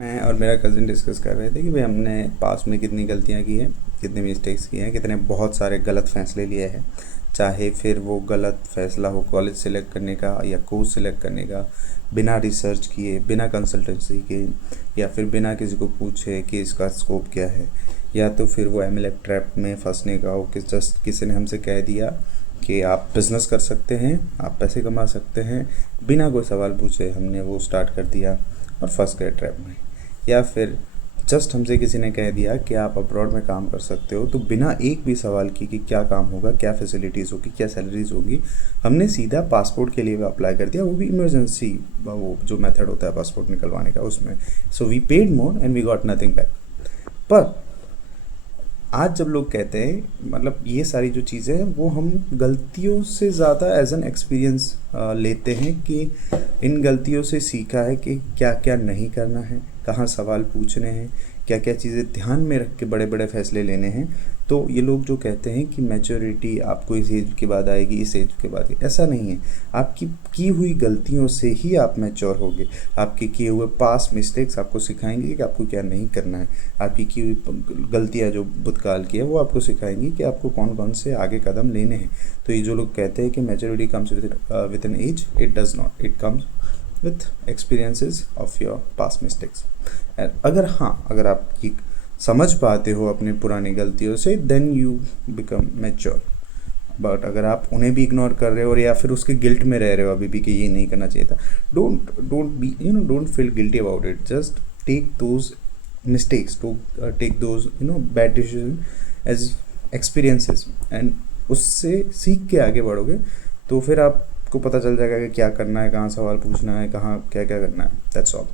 मैं और मेरा कज़िन डिस्कस कर रहे थे कि भाई हमने पास में कितनी गलतियाँ की हैं, कितने मिस्टेक्स किए हैं, कितने बहुत सारे गलत फ़ैसले लिए हैं। चाहे फिर वो गलत फ़ैसला हो कॉलेज सेलेक्ट करने का या कोर्स सेलेक्ट करने का, बिना रिसर्च किए, बिना कंसल्टेंसी के, या फिर बिना किसी को पूछे कि इसका स्कोप क्या है, या तो फिर वो एमएलए ट्रैप में फंसने का हो कि जस्ट किसी ने हमसे कह दिया कि आप बिज़नेस कर सकते हैं, आप पैसे कमा सकते हैं, बिना कोई सवाल पूछे हमने वो स्टार्ट कर दिया और फंस गए ट्रैप में। या फिर जस्ट हमसे किसी ने कह दिया कि आप अब्रॉड में काम कर सकते हो, तो बिना एक भी सवाल की कि क्या काम होगा, क्या फैसिलिटीज़ होगी, क्या सैलरीज होगी, हमने सीधा पासपोर्ट के लिए अप्लाई कर दिया, वो भी इमरजेंसी, वो जो मेथड होता है पासपोर्ट निकलवाने का उसमें। So we paid more and we got nothing back. पर आज जब लोग कहते हैं, मतलब ये सारी जो चीज़ें हैं वो हम गलतियों से ज़्यादा एज एन एक्सपीरियंस लेते हैं कि इन गलतियों से सीखा है कि क्या क्या नहीं करना है, कहाँ सवाल पूछने हैं, क्या क्या चीज़ें ध्यान में रख के बड़े बड़े फैसले लेने हैं। तो ये लोग जो कहते हैं कि मैच्योरिटी आपको इस एज के बाद आएगी, इस एज के बाद, ऐसा नहीं है। आपकी की हुई गलतियों से ही आप मैच्योर होगे। आपके किए हुए पास मिस्टेक्स आपको सिखाएंगे कि आपको क्या नहीं करना है। आपकी की हुई गलतियाँ जो भूतकाल की है वो आपको सिखाएंगी कि आपको कौन कौन से आगे कदम लेने हैं। तो ये जो लोग कहते हैं कि maturity comes with an age, it does not, it comes with experiences of your past mistakes. अगर आप ये समझ पाते हो अपने पुरानी गलतियों से, then you become mature. But अगर आप उन्हें भी इग्नोर कर रहे हो और या फिर उसके गिल्ट में रह रहे हो अभी भी कि ये नहीं करना चाहिए था, don't feel guilty about it. Just take those mistakes, to take those bad decision as experiences, and उससे सीख के आगे बढ़ोगे तो फिर आपको पता चल जाएगा कि क्या करना है, कहाँ सवाल पूछना है, कहाँ क्या क्या करना है। That's all.